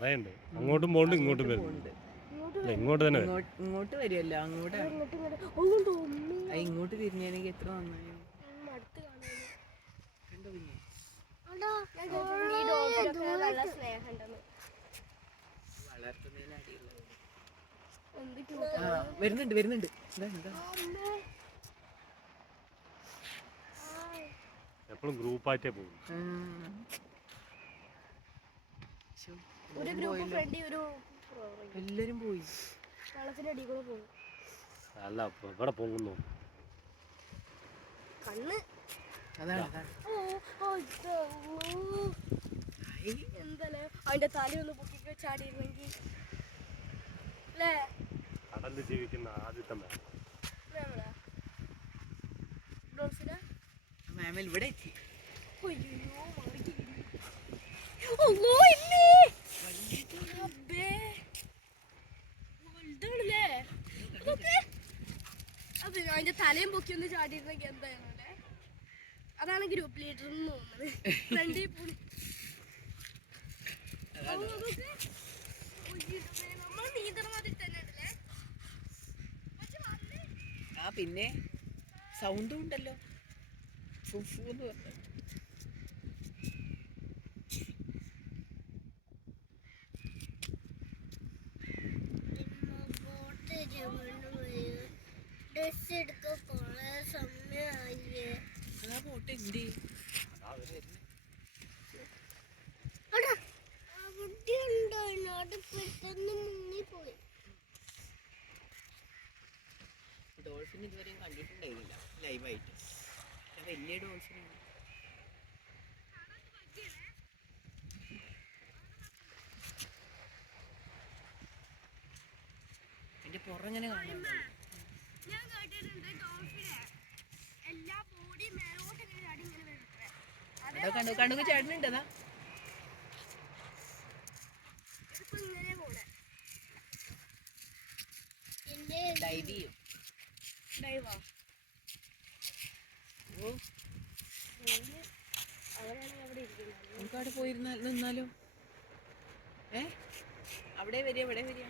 പറയണ്ട്. അങ്ങോട്ടും പോണ്ട് ഇങ്ങോട്ടും വരുന്നുണ്ട്. ഇങ്ങോട്ട് തന്നെ ഇങ്ങോട്ട് വരുമല്ലോ. ഇങ്ങോട്ട് തിരിഞ്ഞെങ്കിൽ എത്ര നന്നായി. വരുന്നുണ്ട് വരുന്നുണ്ട്. എപ്പോഴും ഗ്രൂപ്പായിട്ടേ പോകും. എല്ലാരും പോയി. അല്ല ഇവിടെ പോകുന്നു. എന്തല്ലേ അതിന്റെ തലയൊന്ന് പൊക്കിക്കോ ചാടിയിരുന്നെങ്കിൽ. കടലിൽ ജീവിക്കുന്ന ആദ്യത്തെ മാമൽ ഇവിടെ എത്തി. അത് അതിന്റെ തലയും പൊക്കി ഒന്ന് ചാടിയിരുന്നെങ്കിൽ എന്തായാലും അല്ലേ. അതാണ് ഗ്രൂപ്പ് ലീഡർ എന്ന് തോന്നുന്നത്. നമ്മൾ നീന്തണം അതിൽ തന്നെ ഉണ്ടല്ലേ. പിന്നെ സൗണ്ടും ഉണ്ടല്ലോ. ഫുഫൂന്ന് പറഞ്ഞു. ഡ്രസ് എടുക്കാൻ കൊറേ സമയമായില്ലേ. ബോട്ട് എന്ത് പെട്ടെന്ന് മുങ്ങിപ്പോയി. ഡോൾഫിൻ ഇതുവരെയും കണ്ടിട്ടുണ്ടായിരുന്നില്ല ലൈവായിട്ട്. വലിയ ഡോൾഫിൻ. അതിന്റെ പുറങ്ങനെ കാണാൻ ഞാൻ കേട്ടിട്ടുണ്ട് ഡോൾഫിനെ എല്ലാ ബോഡി മേലോട്ട് ഇങ്ങനെ ചാടി ഇങ്ങനെ വരും. കണ്ണുക്ക് ചേട്ടനുണ്ടതാ. ഇതിപ്പോ ഇങ്ങനെ പോണേ. ഡൈവ് ചെയ്യും. ഡൈവാ നമുക്ക് അവിടെ പോയിരുന്നാലോ. അവിടെ വരിക ഇവിടെ വരിക.